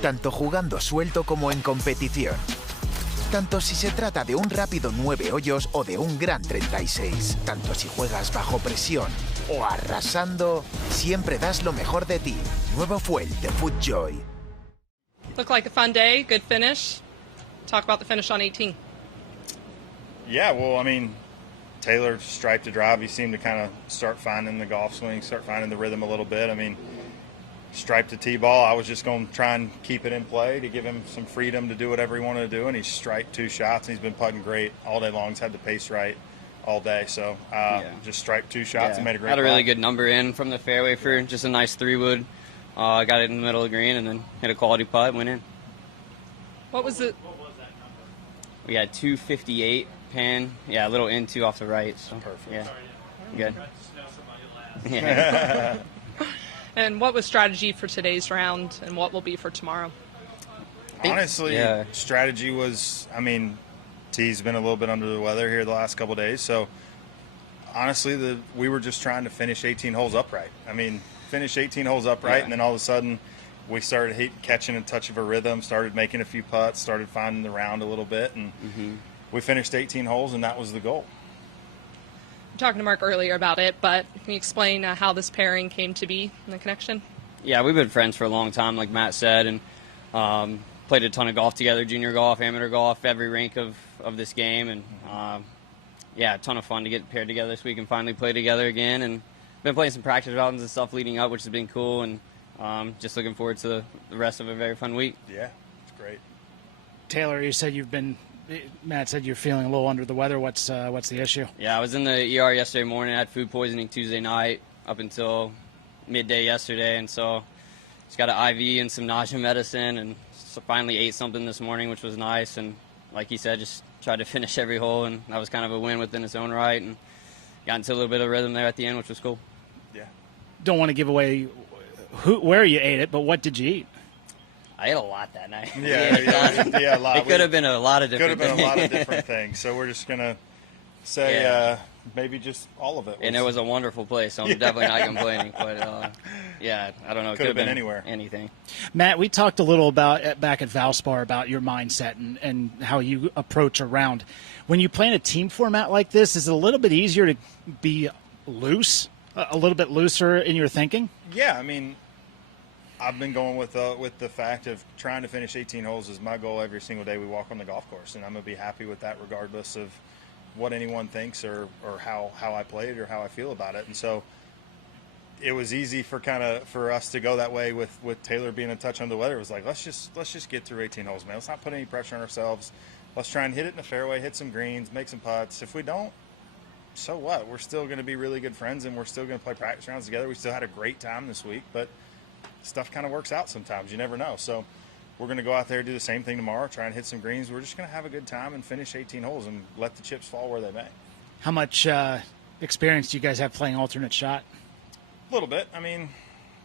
tanto jugando suelto como en competición. Tanto si se trata de un rápido 9 hoyos o de un gran 36. Tanto si juegas bajo presión o arrasando, siempre das lo mejor de ti. Nuevo Fuel de FootJoy. Looked like a fun day, good finish. Talk about the finish on 18. Yeah, well, I mean, Taylor striped the drive. He seemed to kind of start finding the golf swing, start finding the rhythm a little bit. I mean, striped the tee ball. I was just going to try and keep it in play to give him some freedom to do whatever he wanted to do, and he striped 2 shots, and he's been putting great all day long. He's had the pace right all day, so just striped 2 shots and made a great Had a really putt. good number in from the fairway for just a nice 3-wood. Got it in the middle of the green and then hit a quality putt, went in. What was it? We had 258 pin, a little in 2 off the right. So Perfect. Yeah, good. Yeah. And what was strategy for today's round, and what will be for tomorrow? Honestly, strategy was, I mean, T's been a little bit under the weather here the last couple of days, so honestly, we were just trying to finish 18 holes upright. I mean, finish 18 holes upright, and then all of a sudden we started catching a touch of a rhythm, started making a few putts, started finding the round a little bit, and we finished 18 holes, and that was the goal. I'm talking to Mark earlier about it, but can you explain how this pairing came to be and the connection? Yeah, we've been friends for a long time, like Matt said, and played a ton of golf together, junior golf, amateur golf, every rank of this game, and a ton of fun to get paired together this week and finally play together again, and been playing some practice rounds and stuff leading up, which has been cool, and just looking forward to the rest of a very fun week. Yeah, it's great. Taylor, you said Matt said you're feeling a little under the weather. What's the issue? Yeah, I was in the ER yesterday morning. I had food poisoning Tuesday night up until midday yesterday, and so just got an IV and some nausea medicine, and so finally ate something this morning, which was nice. And like he said, just tried to finish every hole, and that was kind of a win within its own right, and got into a little bit of rhythm there at the end, which was cool. Yeah. Don't want to give away where you ate it, but what did you eat? I ate a lot that night. Yeah, a lot. It could have been a lot of different things. Could have been a lot of different things. So we're just going to say maybe just all of it. And it was a wonderful place, so I'm definitely not complaining. But, I don't know. It could have been anywhere. Anything. Matt, we talked a little about back at Valspar about your mindset and how you approach a round. When you play in a team format like this, is it a little bit easier to be loose, a little bit looser in your thinking? Yeah, I mean, I've been going with the fact of trying to finish 18 holes is my goal every single day we walk on the golf course, and I'm going to be happy with that regardless of what anyone thinks or how I played or how I feel about it. And so it was easy for us to go that way with Taylor being a touch under the weather. It was like, let's just get through 18 holes, man. Let's not put any pressure on ourselves. Let's try and hit it in the fairway, hit some greens, make some putts. If we don't, so what? We're still going to be really good friends, and we're still going to play practice rounds together. We still had a great time this week, but stuff kind of works out sometimes. You never know. So we're going to go out there, do the same thing tomorrow, try and hit some greens. We're just going to have a good time and finish 18 holes and let the chips fall where they may. How much experience do you guys have playing alternate shot? A little bit. I mean,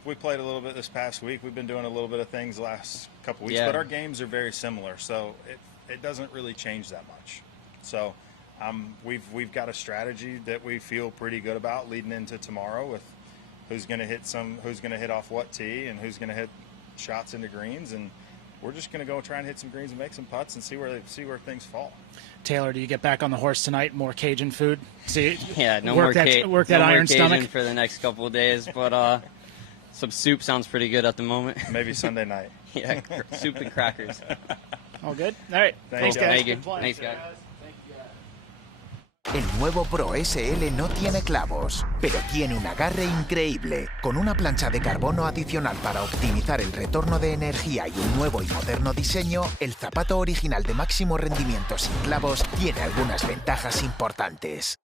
we played a little bit this past week. We've been doing a little bit of things the last couple weeks, but our games are very similar, so it doesn't really change that much. So we've got a strategy that we feel pretty good about leading into tomorrow with who's going to hit off what tee and who's going to hit shots into greens, and we're just going to go try and hit some greens and make some putts and see where things fall. Taylor, do you get back on the horse tonight? More Cajun food? Work that iron Cajun stomach for the next couple of days, but some soup sounds pretty good at the moment. Maybe Sunday night. Yeah, soup and crackers. All good? All right. Thanks, guys. Thank you. Thanks, guys. El nuevo Pro SL no tiene clavos, pero tiene un agarre increíble. Con una plancha de carbono adicional para optimizar el retorno de energía y un nuevo y moderno diseño, el zapato original de máximo rendimiento sin clavos tiene algunas ventajas importantes.